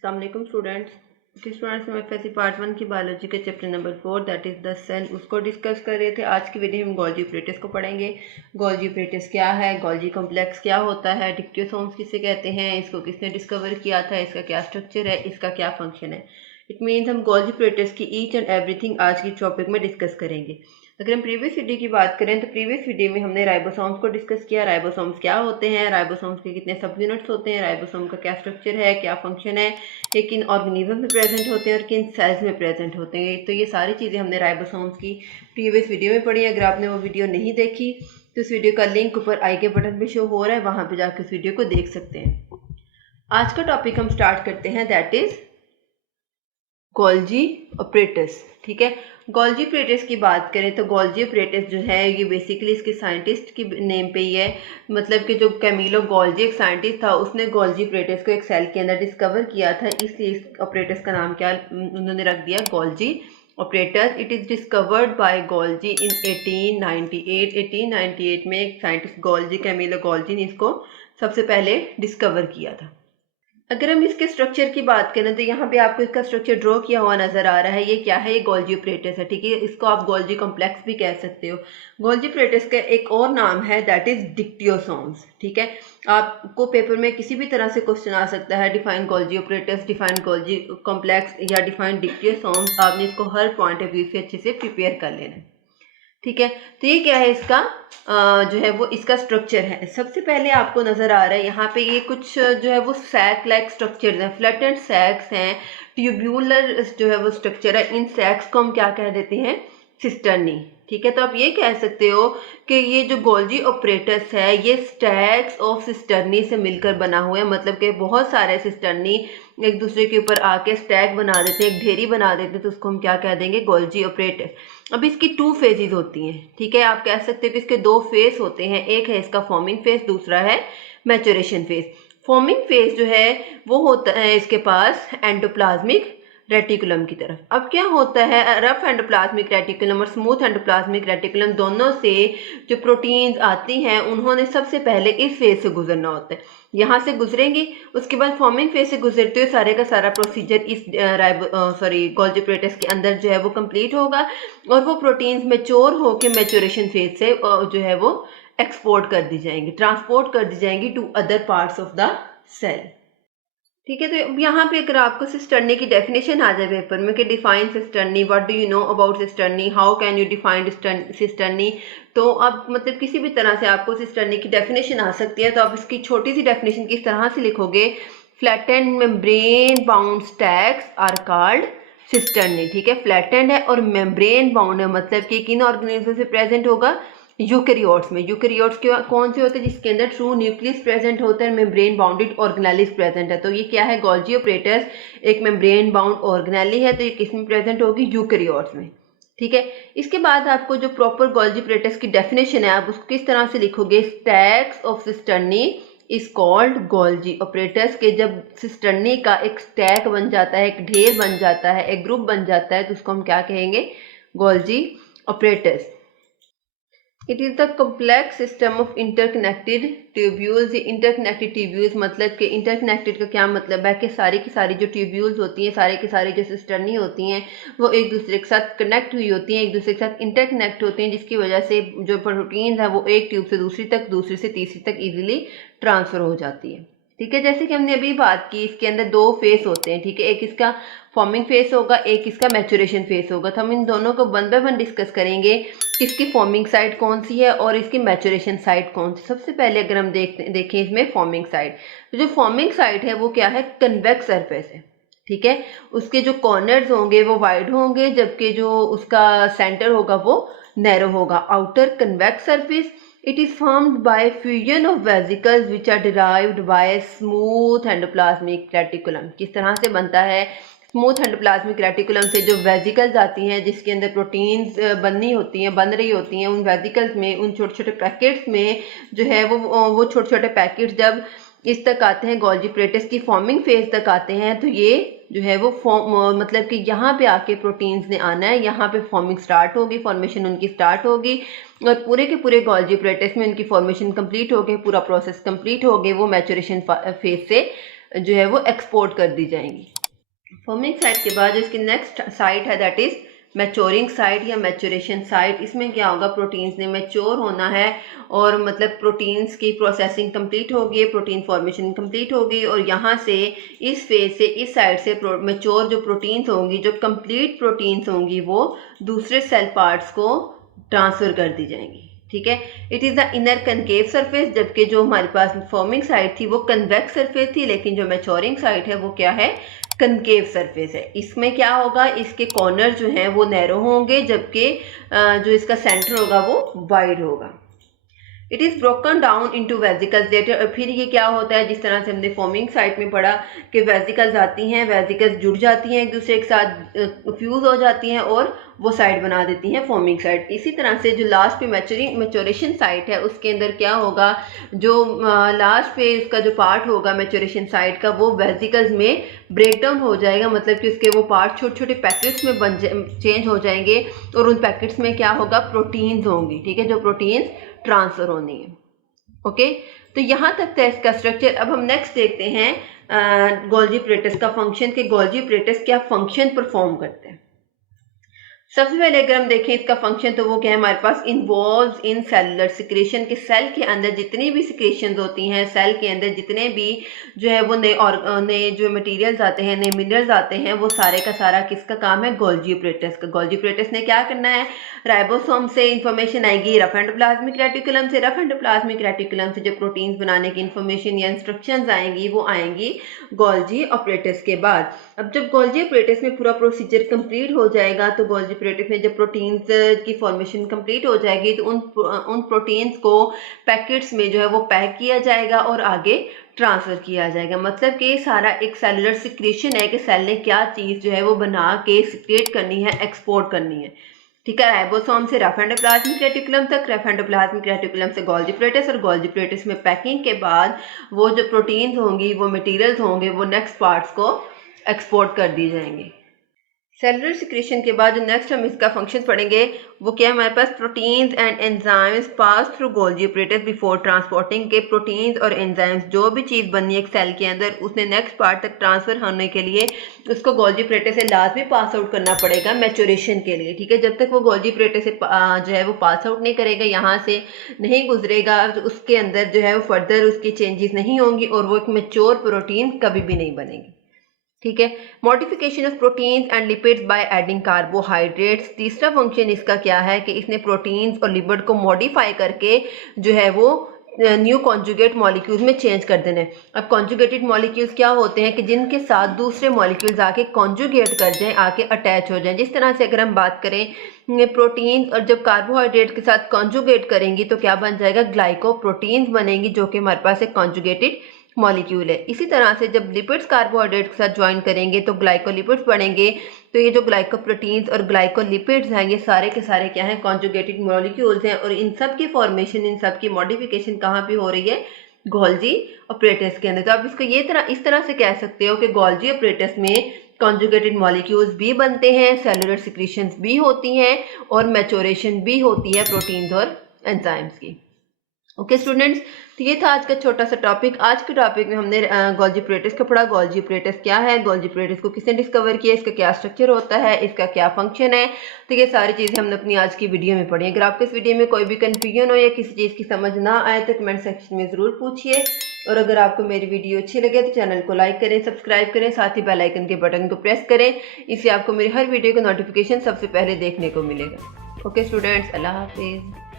अस्सलाम वालेकुम स्टूडेंट्स हम एफएससी पार्ट 1 की बायोलॉजी के chapter number 4 that is the cell उसको डिस्कस कर रहे थे। आज की वीडियो में हम गोल्जी ऑपरेटर्स को पढ़ेंगे। गोल्जी ऑपरेटर्स क्या है, गोल्जी कॉम्प्लेक्स क्या होता है, डिक्टियोसोम्स किसे कहते हैं, इसको किसने डिस्कवर किया था, इसका क्या स्ट्रक्चर है, इसका क्या फंक्शन है। इट मीन्स हम गोल्जी ऑपरेटर्स की ईच एंड एवरीथिंग आज की टॉपिक में डिस्कस करेंगे। अगर हम प्रीवियस वीडियो की बात करें तो प्रीवियस वीडियो में हमने राइबोसोम्स को डिस्कस किया। राइबोसोम्स क्या होते हैं, राइबोसोम्स के कितने सब यूनिट्स होते हैं, राइबोसोम का क्या स्ट्रक्चर है, क्या फंक्शन है, ये किन ऑर्गेनिज्म में प्रेजेंट होते हैं और किन सेल्स में प्रेजेंट होते हैं। तो ये सारी चीज़ें हमने राइबोसोम्स की प्रीवियस वीडियो में पढ़ी। अगर आपने वो वीडियो नहीं देखी तो उस वीडियो का लिंक ऊपर आई के बटन पे शो हो रहा है, वहाँ पे जाकर उस वीडियो को देख सकते हैं। आज का टॉपिक हम स्टार्ट करते हैं, दैट इज गोल्जी ऑपरेटर्स। ठीक है, गोल्जी ऑपरेटर्स की बात करें तो गोल्जी ऑपरेटर्स जो है ये बेसिकली इसके साइंटिस्ट की नेम पे ही है। मतलब कि जो कैमिलो गोल्जी एक साइंटिस्ट था, उसने गोल्जी ऑपरेटर्स को एक सेल के अंदर डिस्कवर किया था, इसलिए इस ऑपरेटर्स का नाम क्या उन्होंने रख दिया, Golgi operators. It is discovered by Golgi in 1898। 1898 में एक साइंटिस्ट गोल्जी, कैमिलो गोल्जी ने इसको सबसे पहले डिस्कवर किया था। अगर हम इसके स्ट्रक्चर की बात करें तो यहाँ पे आपको इसका स्ट्रक्चर ड्रॉ किया हुआ नजर आ रहा है। ये क्या है, ये गोल्जी ऑपरेटर्स है। ठीक है, इसको आप गोल्जी कॉम्प्लेक्स भी कह सकते हो। गोल्जी ऑपरेटर्स का एक और नाम है, दैट इज डिक्टियोसोम्स। ठीक है, आपको पेपर में किसी भी तरह से क्वेश्चन आ सकता है, define Golgi operators, define Golgi complex या डिफाइन डिक्टियोसोम्स। आपने इसको हर पॉइंट ऑफ व्यू से अच्छे से प्रिपेयर कर लेना है। ठीक है, तो ये क्या है, इसका जो है वो इसका स्ट्रक्चर है। सबसे पहले आपको नजर आ रहा है यहाँ पे ये कुछ जो है वो सैक लाइक स्ट्रक्चर हैं, फ्लैटेंड सैक्स हैं, ट्यूब्यूलर जो है वो स्ट्रक्चर है। इन सैक्स को हम क्या कह देते हैं, सिस्टर्नी। ठीक है, तो आप ये कह सकते हो कि ये जो गोल्जी ऑपरेटर्स है ये स्टैक्स ऑफ सिस्टर्नी से मिलकर बना हुआ है। मतलब कि बहुत सारे सिस्टर्नी एक दूसरे के ऊपर आके स्टैक बना देते हैं, एक ढेरी बना देते हैं, तो उसको हम क्या कह देंगे, गोल्जी ऑपरेटर्स। अब इसकी 2 फेजेस होती हैं। ठीक है, आप कह सकते हो कि इसके 2 फेज होते हैं, एक है इसका फॉर्मिंग फेज, दूसरा है मैच्योरेशन फेज। फॉर्मिंग फेज जो है वो होता है इसके पास एंडोप्लाज्मिक रेटिकुलम की तरफ। अब क्या होता है, रफ एंडोप्लाज्मिक रेटिकुलम और स्मूथ एंडोप्लाज्मिक रेटिकुलम दोनों से जो प्रोटीन्स आती हैं उन्होंने सबसे पहले इस फेज से गुजरना होता है। यहाँ से गुजरेंगे, उसके बाद फॉर्मिंग फेज से गुजरते हुए सारे का सारा प्रोसीजर इस गोल्जी ऑपरेटर्स के अंदर जो है वो कंप्लीट होगा और वो प्रोटीन्स मैच्योर होकर मैच्योरेशन फेज से जो है वो एक्सपोर्ट कर दी जाएंगी, ट्रांसपोर्ट कर दी जाएंगी to other parts of the cell. ठीक है, तो यहाँ पे अगर आपको सिस्टर्नी की डेफिनेशन आ जाए पेपर में कि define cisternae, what do you know about cisternae, how can you define cisternae, तो अब मतलब किसी भी तरह से आपको सिस्टर्नी की डेफिनेशन आ सकती है। तो आप इसकी छोटी सी डेफिनेशन किस तरह से लिखोगे, flattened membrane bound stacks are called cisternae. ठीक है, फ्लैटेंड है और मेम्ब्रेन बाउंड है, मतलब कि किन ऑर्गेनिज्म से प्रेजेंट होगा, यूकैरियोट्स में। यूकैरियोट्स कौन से होते हैं, जिसके अंदर ट्रू न्यूक्लियस प्रेजेंट होता है, मेम्ब्रेन बाउंडेड ऑर्गेनेलिस प्रेजेंट है। तो ये क्या है, गोल्जी ऑपरेटर्स एक मेम्ब्रेन बाउंड ऑर्गेनेली है, तो ये किस में प्रेजेंट होगी, यूकैरियोट्स में। ठीक है, इसके बाद आपको जो प्रॉपर गोल्जी ऑपरेटर्स की डेफिनेशन है आप उसको किस तरह से लिखोगे, stacks of cisternae is called Golgi operators. के जब सिस्टर्नी का एक स्टैक बन जाता है, एक ढेर बन जाता है, एक ग्रुप बन जाता है, तो उसको हम क्या कहेंगे, Golgi operators. It is the complex system of interconnected tubules. Interconnected tubules मतलब कि इंटरकनेक्टेड का क्या मतलब है कि सारी की सारी जो ट्यूब्यूल्स होती हैं, सारी की सारी जो सिस्टर्नी होती हैं वो एक दूसरे के साथ कनेक्ट हुई होती हैं, एक दूसरे के साथ इंटरकनेक्ट होती हैं, जिसकी वजह से जो प्रोटीन्स है वो एक ट्यूब से दूसरी तक, दूसरी से तीसरी तक ईजिली ट्रांसफ़र हो जाती है। ठीक है, जैसे कि हमने अभी बात की, इसके अंदर 2 फेस होते हैं। ठीक है, एक इसका फॉर्मिंग फेस होगा, एक इसका मैच्योरेशन फेस होगा। तो हम इन दोनों को 1 बाय 1 डिस्कस करेंगे, इसकी फॉर्मिंग साइड कौन सी है और इसकी मैच्योरेशन साइड कौन सी। सबसे पहले अगर हम देखें इसमें फॉर्मिंग साइड, तो जो फॉर्मिंग साइड है वो क्या है, कन्वेक्स सरफेस है। ठीक है, उसके जो कॉर्नर्स होंगे वो वाइड होंगे, जबकि जो उसका सेंटर होगा वो नैरो होगा। Outer convex surface, it is formed by fusion of vesicles which are derived by smooth endoplasmic reticulum। किस तरह से बनता है, स्मूथ एंडोप्लाज्मिक रेटिकुलम से जो वेजिकल्स आती हैं जिसके अंदर प्रोटीन्स बननी होती हैं, बन रही होती हैं, उन वेजिकल्स में, उन छोटे छोटे पैकेट्स में जो है वो छोटे छोटे पैकेट्स जब इस तक आते हैं, गोल्जी ऑपरेटर्स की फॉर्मिंग फेज तक आते हैं, तो ये जो है वो मतलब कि यहाँ पे आके प्रोटीन्स ने आना है, यहाँ पे फॉर्मिंग स्टार्ट होगी, फॉर्मेशन उनकी स्टार्ट होगी और पूरे के पूरे गोल्जी ऑपरेटर्स में उनकी फॉर्मेशन कंप्लीट हो गई, पूरा प्रोसेस कंप्लीट हो गई, वो मैच्योरेशन फेज से जो है वो एक्सपोर्ट कर दी जाएंगी। फॉर्मिंग साइट के बाद जो इसकी नेक्स्ट साइट है दैट इज़ मैच्योरिंग साइट या मैच्योरेशन साइट। इसमें क्या होगा, प्रोटीन्स ने मैच्योर होना है और मतलब प्रोटीन्स की प्रोसेसिंग कंप्लीट होगी, प्रोटीन फॉर्मेशन कंप्लीट होगी और यहाँ से इस फेज से इस साइड से मैच्योर जो प्रोटीन्स होंगी, जो कंप्लीट प्रोटीन्स होंगी वो दूसरे सेल पार्ट्स को ट्रांसफ़र कर दी जाएंगी। ठीक है, it is the inner concave surface, जबकि जो हमारे पास फॉर्मिंग साइट थी वो कन्वेक्स सरफेस थी, लेकिन जो मैच्योरिंग साइट है वो क्या है, कनकेव सरफेस है। इसमें क्या होगा, इसके कॉर्नर जो हैं वो नैरो होंगे, जबकि जो इसका सेंटर होगा वो वाइड होगा। It is broken down into vesicles later. और फिर ये क्या होता है, जिस तरह से हमने फॉर्मिंग साइट में पढ़ा कि वेजिकल्स आती हैं, वेजिकल्स जुड़ जाती हैं एक दूसरे के साथ, फ्यूज़ हो जाती हैं और वो साइड बना देती हैं फॉर्मिंग साइट। इसी तरह से जो लास्ट पे मैच्योरेशन साइट है उसके अंदर क्या होगा, जो लास्ट पे उसका जो पार्ट होगा मैच्योरेशन साइट का वो वेजिकल्स में ब्रेक डाउन हो जाएगा, मतलब कि उसके वो पार्ट छोटे छोटे पैकेट्स में चेंज हो जाएंगे और उन पैकेट्स में क्या होगा, प्रोटीन्स होंगी। ठीक है, जो प्रोटीन्स ट्रांसफर होनी है। ओके, तो यहाँ तक था इसका स्ट्रक्चर। अब हम नेक्स्ट देखते हैं गोल्जी एपरेटस का फंक्शन, कि गोल्जी एपरेटस क्या फंक्शन परफॉर्म करते हैं। सबसे पहले अगर हम देखें इसका फंक्शन तो वो क्या है, हमारे पास इन्वॉल्व इन सेलुलर सिक्रेशन, के सेल के अंदर जितनी भी सिक्रेशंस होती हैं, सेल के अंदर जितने भी जो है वो नए जो मटेरियल्स आते हैं, नए मिनरल्स आते हैं, वो सारे का सारा किसका काम है, गोल्जी एपरेटस का। गोल्जी एपरेटस ने क्या करना है, राइबोसोम से इंफॉर्मेशन आएगी रफ एंडोप्लाज्मिक रेटिकुलम से, रफ एंडोप्लाज्मिक रेटिकुलम से जो प्रोटीन्स बनाने की इंफॉर्मेशन या इंस्ट्रक्शंस आएंगी वो आएंगी गोल्जी एपरेटस के बाद। अब जब गोल्जी एपरेटस में पूरा प्रोसीजर कंप्लीट हो जाएगा तो गोल्जी एपरेटस में जब प्रोटीन्स की फॉर्मेशन कंप्लीट हो जाएगी तो उन प्रोटीन्स को पैकेट्स में जो है वो पैक किया जाएगा और आगे ट्रांसफ़र किया जाएगा। मतलब कि सारा एक सेलुलर सिक्रेशन है कि सेल ने क्या चीज़ जो है वो बना के सिक्रेट करनी है, एक्सपोर्ट करनी है। ठीक है, राइबोसोम से रफ एंडोप्लाज्मिक रेटिकुलम तक, रफ एंडोप्लाज्मिक रेटिकुलम से गोल्जी एपरेटस और गोल्जी एपरेटस में पैकिंग के बाद वो जो प्रोटीन्स होंगी, वो मटेरियल्स होंगे, वो नेक्स्ट पार्ट्स को एक्सपोर्ट कर दी जाएंगे। सेलुलर सिक्रेशन के बाद जो नेक्स्ट हम इसका फंक्शन पढ़ेंगे वो क्या है, हमारे पास proteins and enzymes pass through Golgi apparatus before transporting, के प्रोटीन्स और एंजाइम्स जो भी चीज़ बननी है एक सेल के अंदर उसने नेक्स्ट पार्ट तक ट्रांसफ़र होने के लिए उसको गोल्जी एपरेटस से लाजमी पास आउट करना पड़ेगा मैच्योरेशन के लिए। ठीक है, जब तक वो गोल्जी एपरेटस से जो है वो पास आउट नहीं करेगा, यहाँ से नहीं गुजरेगा, तो उसके अंदर जो है वो फर्दर उसकी चेंजेस नहीं होंगी और वो एक मैच्योर प्रोटीन कभी भी नहीं बनेगी। ठीक है, modification of proteins and lipids by adding carbohydrates. तीसरा फंक्शन इसका क्या है कि इसने प्रोटीन्स और लिपिड को मॉडिफाई करके जो है वो न्यू कॉन्जुगेट मॉलिक्यूल्स में चेंज कर देना है। अब कॉन्जुगेटेड मॉलिक्यूल्स क्या होते हैं कि जिनके साथ दूसरे मॉलिक्यूल्स आके कॉन्जुगेट कर जाएं, आके अटैच हो जाएं। जिस तरह से अगर हम बात करें प्रोटीन और जब कार्बोहाइड्रेट के साथ कॉन्जुगेट करेंगी तो क्या बन जाएगा, ग्लाइकोप्रोटीन्स बनेंगी जो कि हमारे पास एक कॉन्जुगेटेड मॉलिक्यूल है। इसी तरह से जब लिपिड्स कार्बोहाइड्रेट के साथ ज्वाइन करेंगे तो ग्लाइकोलिपिड्स बनेंगे। तो ये जो ग्लाइकोप्रोटीन्स और ग्लाइकोलिपिड्स हैं ये सारे के सारे क्या हैं, कॉन्जुगेटेड मॉलिक्यूल्स हैं और इन सब की फॉर्मेशन, इन सब की मॉडिफिकेशन कहाँ पे हो रही है, गोल्जी एपरेटस के अंदर। तो आप इसको इस तरह से कह सकते हो कि गोल्जी एपरेटस में कॉन्जुगेटेड मॉलिक्यूल्स भी बनते हैं, सेलुलर सिक्रीशंस भी होती हैं और मैच्योरेशन भी होती है प्रोटीन्स और एंजाइम्स की। ओके स्टूडेंट्स, तो ये था आज का छोटा सा टॉपिक। आज के टॉपिक में हमने गोल्जी एपरेटस का पढ़ा। गोल्जी एपरेटस क्या है, गोल्जी एपरेटस को किसने डिस्कवर किया, इसका क्या स्ट्रक्चर होता है, इसका क्या फंक्शन है। तो ये सारी चीज़ें हमने अपनी आज की वीडियो में पढ़ी। अगर आपको इस वीडियो में कोई भी कन्फ्यूजन हो या किसी चीज़ की समझ ना आए तो कमेंट सेक्शन में ज़रूर पूछिए। और अगर आपको मेरी वीडियो अच्छी लगे तो चैनल को लाइक करें, सब्सक्राइब करें, साथ ही बेल आइकन के बटन को प्रेस करें। इससे आपको मेरी हर वीडियो का नोटिफिकेशन सबसे पहले देखने को मिलेगा। ओके स्टूडेंट्स, अल्लाह हाफिज़।